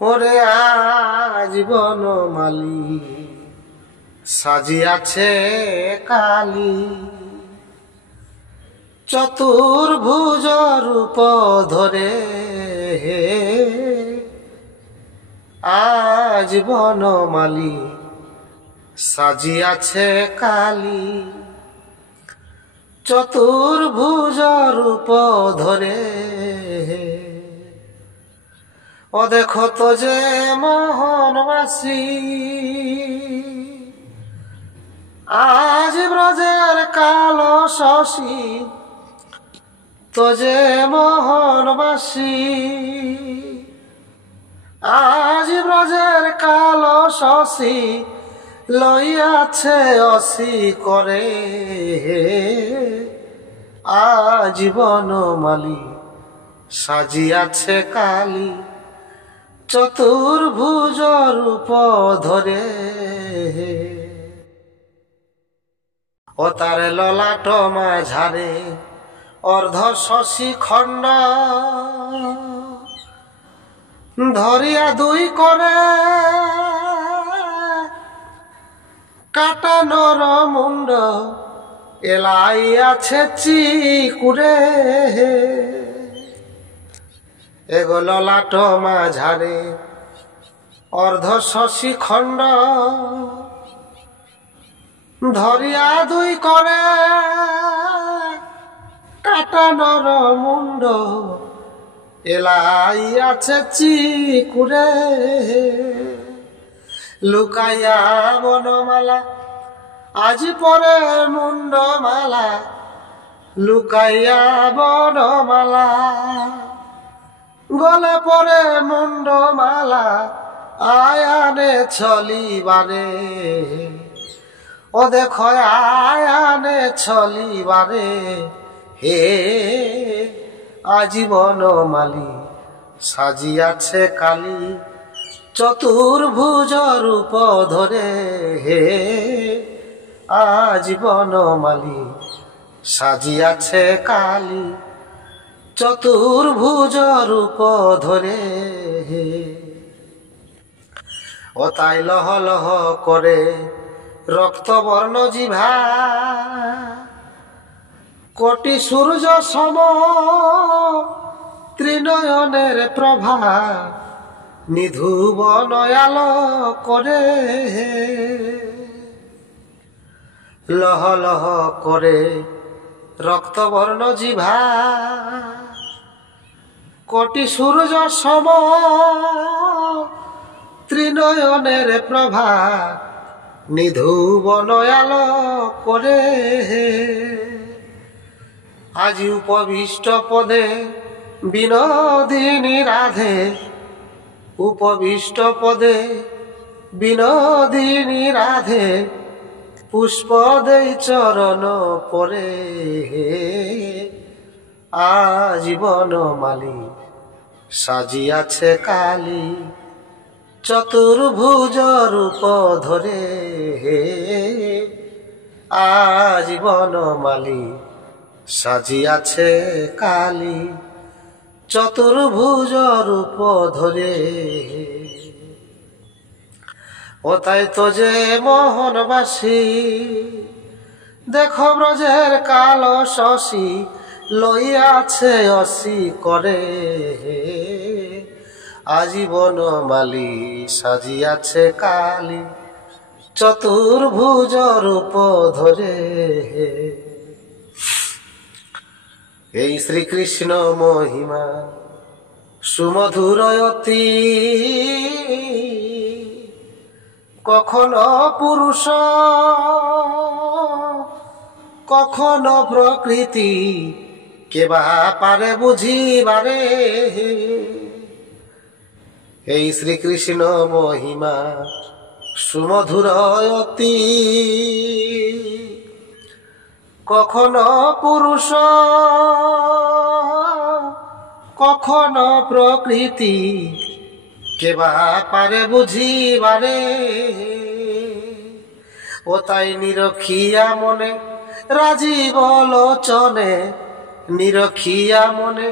ওরে আজ বনমালী সাজিয়াছে কালী, চতুর্ভুজ রূপ ধরে আজ বনমালী সাজিয়াছে কালী, চতুর্ভুজ রূপ ধরে। ও দেখো তো যে মোহনবাসী আজ ব্রজের কালো শশী, তো যে মোহনবাসী আজ ব্রজের কালো শশী লইয়াছে অসি করে আজ বনমালী সাজিয়াছে কালী, চতুর্ভুজ রূপ ধরে। ও তার ললাট মাঝারে অর্ধ শশী খণ্ড ধরিয়া দুই করে কাটানোর মুন্ড এলাইয়াছে চিকুরে। এগো ললাট মাঝারে অর্ধ শশী খণ্ড ধরিয়া দুই করে কাটানোর মুন্ড এলাইয়াছে চিকুরে। লুকাইয়া বনমালা আজ পরে মুন্ডমালা, লুকাইয়া বনমালা গলে পরে মুন্ডমালা আয়ানে ছলিবারে। ও দেখো আয়ানে ছলিবারে হে আজ বনমালী সাজিয়াছে কালী, চতুর্ভুজ রূপ ধরে হে আজ বনমালী সাজিয়াছে কালী, চতুর্ভুজ রূপ ধরে। ও তাই লহ লহ করে রক্তবর্ণ জিভা, কোটি সূর্য সম ত্রিনয়নের প্রভা, নিধুব নয়াল করে লহ লহ করে রক্তবর্ণ জিভা, কোটি সূর্য সম ত্রিনয়নের প্রভা, নিধুব নয়াল করে। আজি উপবিষ্ট পদে বিনোদিনী রাধে, উপবিষ্ট পদে বিনোদিনী রাধে, পুষ্প দেই চরণ পরে আজ বনমালী সাজিয়াছে কালী, চতুর্ভুজ রূপ ধরে আজ বনমালী সাজিয়াছে কালী, চতুর্ভুজ রূপ ধরে। ও তাই তো যে মোহনবাসী দেখো ব্রজের কালো শশী লইয়াছে অসি করে আজি বনমালী সাজিয়াছে কালী, চতুর্ভুজ রূপ ধরে। এই শ্রীকৃষ্ণ মহিমা সুমধুর অতি, কখনো পুরুষ কখনো প্রকৃতি, কেবা পারে বুঝিবারে। এই শ্রীকৃষ্ণ মহিমা সুমধুর অতি, কখনো পুরুষ কখনো প্রকৃতি, কেবা পারে বুঝিবারে। ও তাই নিরখিয়া মনে রাজীব লোচনে, নিরখিয়া মনে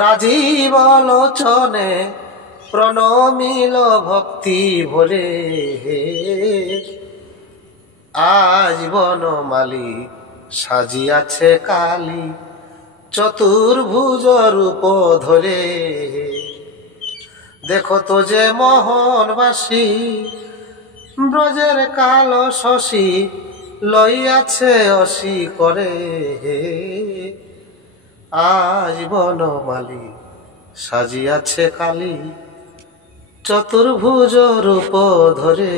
রাজীব লোচনে প্রণমিল ভক্তি ভরে আজ বনমালী সাজিয়াছে কালী চতুর্ভুজ রূপ ধরে। দেখো তো যে মোহনবাসী ব্রজের কালো শশী লইয়াছে অসি করে আজ বনমালী সাজিয়াছে কালী চতুর্ভুজ রূপ ধরে।